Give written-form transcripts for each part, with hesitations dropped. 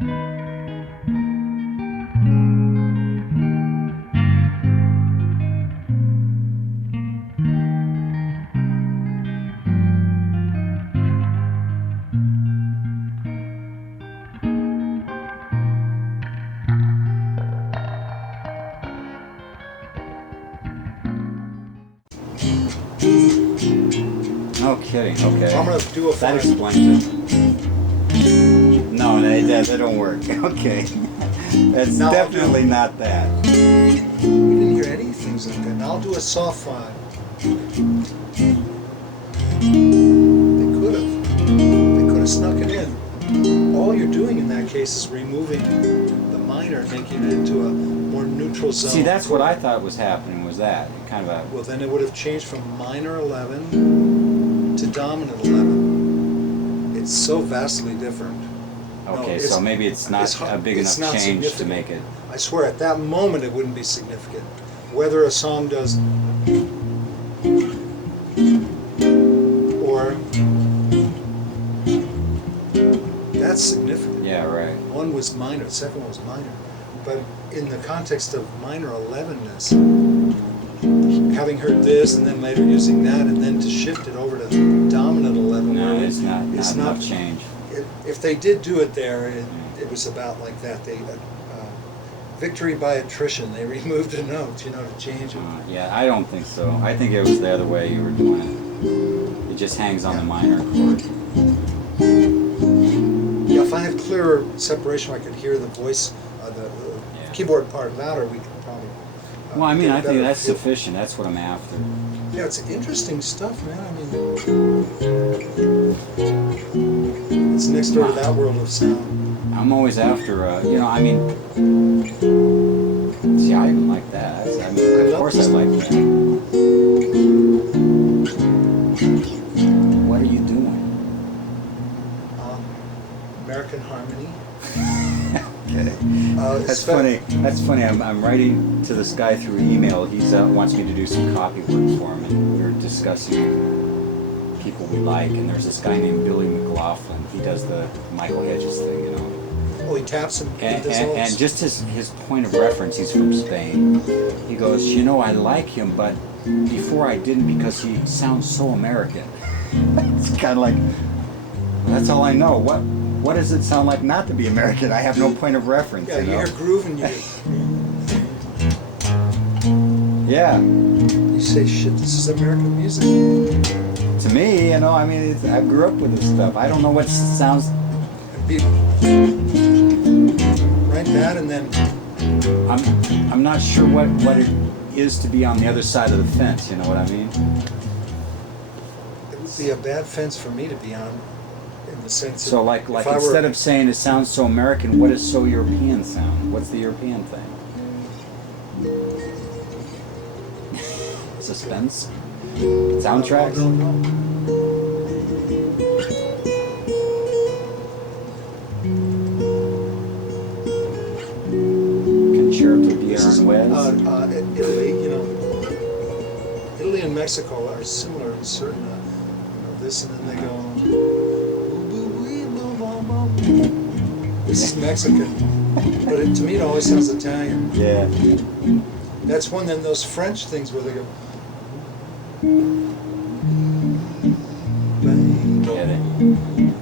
No kidding. Okay. I'm gonna do a That fine. explains it. No, they don't work. Okay. It's Now I'll definitely not that. We didn't hear any things like that. Now I'll do a soft five. They could have snuck it in. All you're doing in that case is removing the minor, making it into a more neutral zone. See, that's what I thought was happening, was that. Kind of a... Well, then it would have changed from minor 11 to dominant 11. It's so vastly different. Okay, No, so maybe it's not a big enough not change to significant. make it... I swear, at that moment it wouldn't be significant. Whether a song does... or... that's significant. Yeah, right. One was minor, the second one was minor. But in the context of minor 11ness, having heard this and then later using that and then to shift it over to dominant 11, No, where it's not it's enough change. If they did do it there, it was about like that. They victory by attrition. They removed a note, to change it. Yeah, I don't think so. I think it was the other way you were doing it. It just hangs on the minor chord. Yeah, if I had clearer separation, where I could hear the voice, the keyboard part louder, we could probably. Well, I mean, get a I think better that's feel. sufficient. That's what I'm after. Yeah, it's interesting stuff, man. I mean, it's next door to that world of sound. I'm always after, I mean, see, I even like that. I mean, of course I like that. What are you doing? American Harmony. Okay. That's funny. That's funny. I'm writing to this guy through email. He wants me to do some copy work for him, and we're discussing people we like. And there's this guy named Billy McLaughlin. He does the Michael Hedges thing, Oh, he taps him. And just his point of reference, he's from Spain. He goes, I like him, but before I didn't because he sounds so American. It's kind of like, well, that's all I know. What does it sound like not to be American? I have no point of reference. Yeah, you hear groove and yeah. You say, shit, this is American music. To me, I mean, I grew up with this stuff. I don't know what sounds... Right, that, and then... I'm not sure what it is to be on the other side of the fence, you know what I mean? It would be a bad fence for me to be on, in the sense So of... like instead of saying it sounds so American, what is so European sound? What's the European thing? Suspense? Soundtracks? No. Concerto di Aranjuez? Italy, Italy and Mexico are similar in certain, this and then they go... This is Mexican, but to me it always sounds Italian. Yeah. That's one, then those French things where they go... Get it.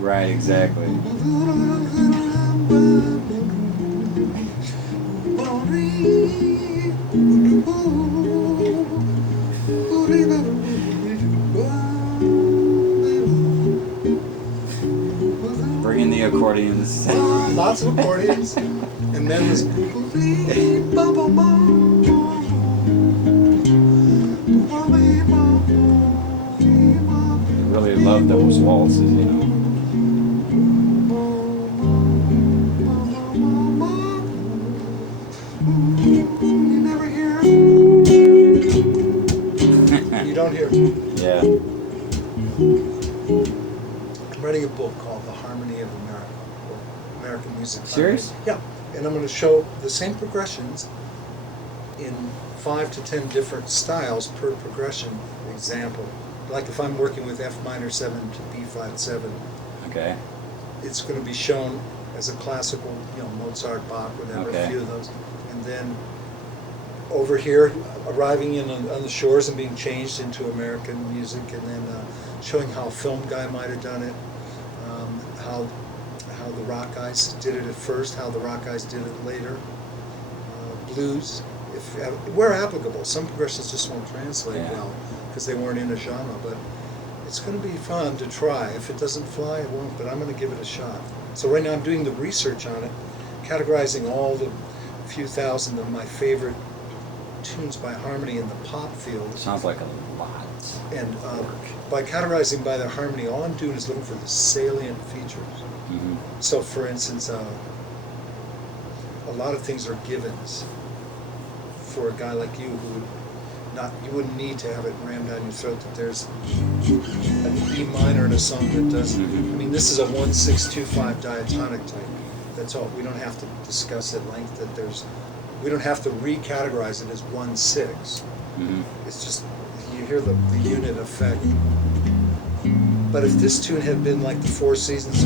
Right, exactly. Bring in the accordions. Lots of accordions, and then this... Really love those waltzes, You never hear. You don't hear. Yeah. I'm writing a book called The Harmony of America, or American Music. Serious? Yeah, and I'm going to show the same progressions in 5 to 10 different styles per progression. Example, like if I'm working with F minor 7 to B flat 7, Okay. it's going to be shown as a classical, Mozart, Bach, whatever, Okay. a few of those. And then over here, arriving in on the shores and being changed into American music, and then showing how a film guy might have done it, how the rock guys did it at first, how the rock guys did it later, blues, where applicable. Some progressions just won't translate well because they weren't in a genre, but it's going to be fun to try. If it doesn't fly, it won't, but I'm going to give it a shot. So right now I'm doing the research on it, categorizing all the few thousand of my favorite tunes by harmony in the pop field. Sounds like a lot. And by categorizing by their harmony, all I'm doing is looking for the salient features. Mm-hmm. So for instance, a lot of things are givens for a guy like you who you wouldn't need to have it rammed down your throat that there's an E minor in a song that does. Mm-hmm. I mean, this is a 1-6-2-5 diatonic type. That's all. We don't have to discuss at length that we don't have to recategorize it as 1-6. Mm-hmm. It's just, you hear the unit effect. But if this tune had been like the Four Seasons,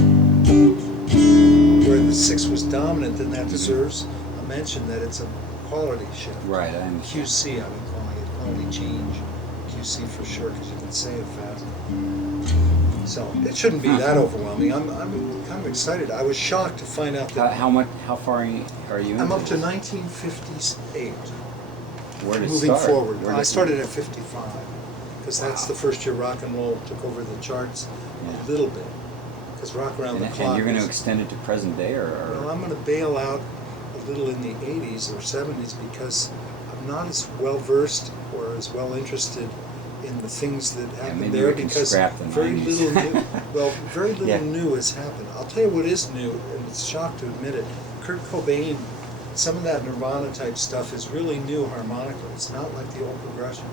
where the 6 was dominant, then that deserves a mention that it's a quality shift. Right, I understand. QC, I've been calling it, quality change. QC for short, because you can say it fast. So it shouldn't be that overwhelming. I'm kind of excited. I was shocked to find out that How far are you I'm into up to this? 1958. Where did it Moving start? forward. Where I did started at 55, because that's the first year rock and roll took over the charts a little bit. Because rock around the clock. And you're going to was- extend it to present day, or? Well, I'm going to bail out a little in the 80s or 70s because I'm not as well versed or as well interested in the things that happened maybe there, we can because scrap the very 90s. little new. Well, very little Yeah. new has happened. I'll tell you what is new, and it's a shock to admit it. Kurt Cobain, some of that Nirvana type stuff is really new harmonically. It's not like the old progression.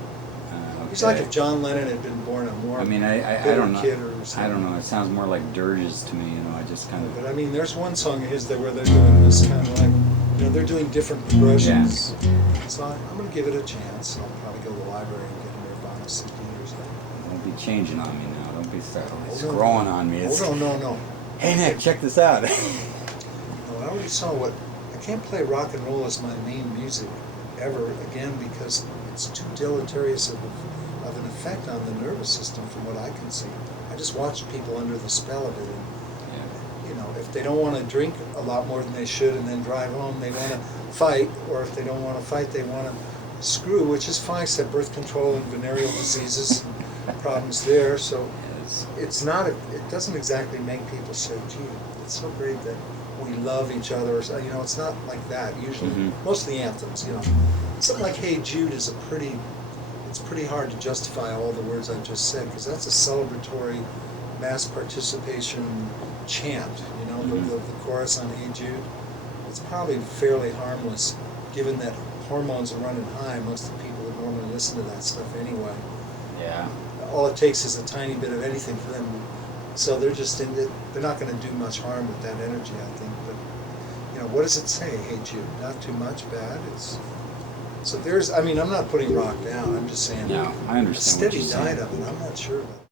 It's like if John Lennon had been born a more I mean, I bitter don't know. kid or something. I don't know. It sounds more like dirges to me. I just kind But of. I mean, there's one song of his there where they're doing this kind of like, they're doing different progressions. So I'm going to give it a chance. I'll probably go to the library and get a Nirvana CD or something. Don't be changing on me now. Don't be starting Oh, no. scrolling on me. It's, Oh, no. hey Nick, check this out. No, I already saw what, I can't play rock and roll as my main music ever again because it's too deleterious of an effect on the nervous system from what I can see. I just watch people under the spell of it, and if they don't want to drink a lot more than they should and then drive home, they want to fight, or if they don't want to fight, they want to screw, which is fine, except birth control and venereal diseases and problems there. So it doesn't exactly make people say, gee, it's so great that we love each other. It's not like that usually. Mm-hmm. Most of the anthems, something like Hey Jude is it's pretty hard to justify all the words I just said, because that's a celebratory mass participation chant, the chorus on Hey Jude. It's probably fairly harmless, given that hormones are running high amongst the people that normally listen to that stuff anyway. Yeah. All it takes is a tiny bit of anything for them. So they're just they're not going to do much harm with that energy, I think. But, what does it say, Hey Jude? Not too much bad. I'm not putting rock down. I'm just saying No, I understand a what steady you're saying. diet of it. I'm not sure about it.